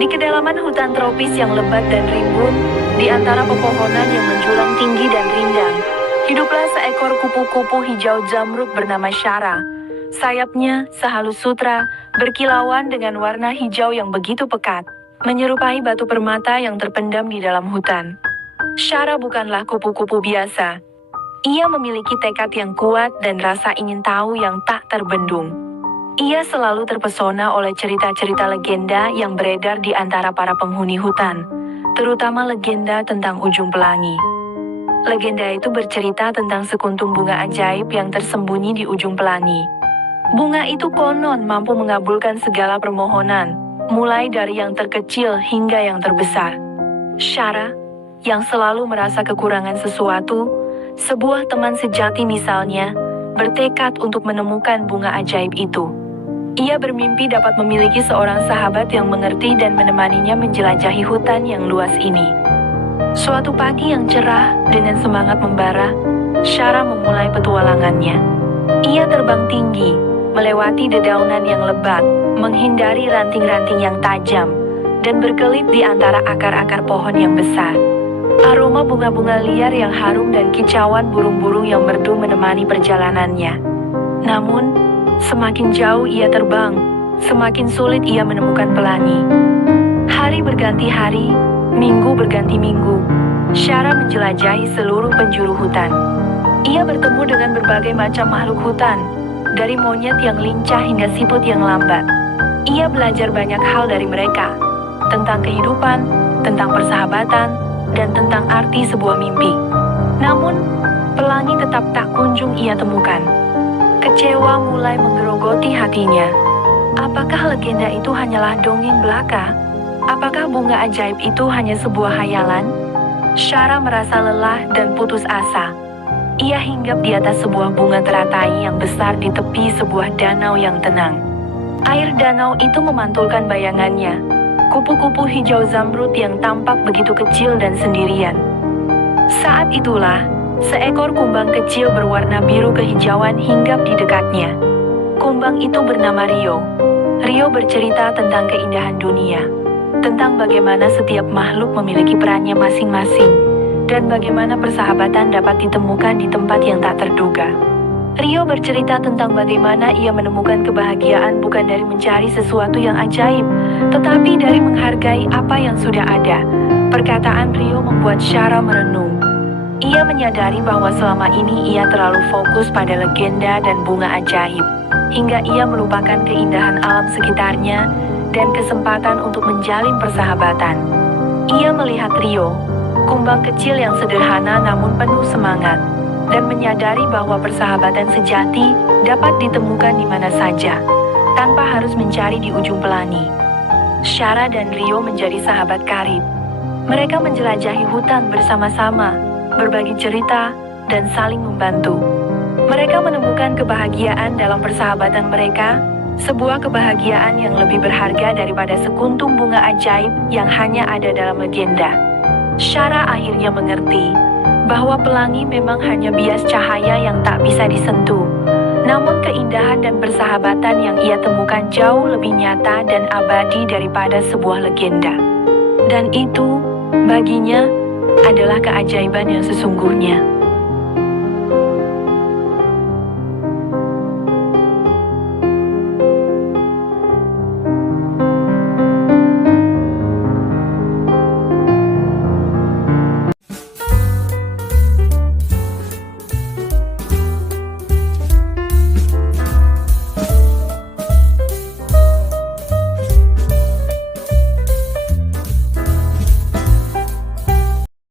Di kedalaman hutan tropis yang lebat dan rimbun, di antara pepohonan yang menjulang tinggi dan rindang, hiduplah seekor kupu-kupu hijau zamrud bernama Shara. Sayapnya, sehalus sutra, berkilauan dengan warna hijau yang begitu pekat, menyerupai batu permata yang terpendam di dalam hutan. Shara bukanlah kupu-kupu biasa. Ia memiliki tekad yang kuat dan rasa ingin tahu yang tak terbendung. Ia selalu terpesona oleh cerita-cerita legenda yang beredar di antara para penghuni hutan, terutama legenda tentang ujung pelangi. Legenda itu bercerita tentang sekuntum bunga ajaib yang tersembunyi di ujung pelangi. Bunga itu konon mampu mengabulkan segala permohonan, mulai dari yang terkecil hingga yang terbesar. Shara, yang selalu merasa kekurangan sesuatu, sebuah teman sejati misalnya, bertekad untuk menemukan bunga ajaib itu. Ia bermimpi dapat memiliki seorang sahabat yang mengerti dan menemaninya menjelajahi hutan yang luas ini. Suatu pagi yang cerah, dengan semangat membara, Shara memulai petualangannya. Ia terbang tinggi, melewati dedaunan yang lebat, menghindari ranting-ranting yang tajam, dan berkelip di antara akar-akar pohon yang besar. Aroma bunga-bunga liar yang harum dan kicauan burung-burung yang merdu menemani perjalanannya. Namun, semakin jauh ia terbang, semakin sulit ia menemukan pelangi. Hari berganti hari, minggu berganti minggu, Shara menjelajahi seluruh penjuru hutan. Ia bertemu dengan berbagai macam makhluk hutan, dari monyet yang lincah hingga siput yang lambat. Ia belajar banyak hal dari mereka, tentang kehidupan, tentang persahabatan, dan tentang arti sebuah mimpi. Namun, pelangi tetap tak kunjung ia temukan. Kecewa mulai menggerogoti hatinya. Apakah legenda itu hanyalah dongeng belaka? Apakah bunga ajaib itu hanya sebuah hayalan? Shara merasa lelah dan putus asa. Ia hinggap di atas sebuah bunga teratai yang besar di tepi sebuah danau yang tenang. Air danau itu memantulkan bayangannya, kupu-kupu hijau zamrud yang tampak begitu kecil dan sendirian. Saat itulah, seekor kumbang kecil berwarna biru kehijauan hinggap di dekatnya. Kumbang itu bernama Rio. Rio bercerita tentang keindahan dunia, tentang bagaimana setiap makhluk memiliki perannya masing-masing, dan bagaimana persahabatan dapat ditemukan di tempat yang tak terduga. Rio bercerita tentang bagaimana ia menemukan kebahagiaan bukan dari mencari sesuatu yang ajaib, tetapi dari menghargai apa yang sudah ada. Perkataan Rio membuat Shara merenung. Ia menyadari bahwa selama ini ia terlalu fokus pada legenda dan bunga ajaib, hingga ia melupakan keindahan alam sekitarnya dan kesempatan untuk menjalin persahabatan. Ia melihat Rio, kumbang kecil yang sederhana namun penuh semangat, dan menyadari bahwa persahabatan sejati dapat ditemukan di mana saja, tanpa harus mencari di ujung pelangi. Shara dan Rio menjadi sahabat karib. Mereka menjelajahi hutan bersama-sama, berbagi cerita, dan saling membantu. Mereka menemukan kebahagiaan dalam persahabatan mereka, sebuah kebahagiaan yang lebih berharga daripada sekuntum bunga ajaib yang hanya ada dalam legenda. Shara akhirnya mengerti bahwa pelangi memang hanya bias cahaya yang tak bisa disentuh. Namun keindahan dan persahabatan yang ia temukan jauh lebih nyata dan abadi daripada sebuah legenda. Dan itu, baginya, adalah keajaiban yang sesungguhnya.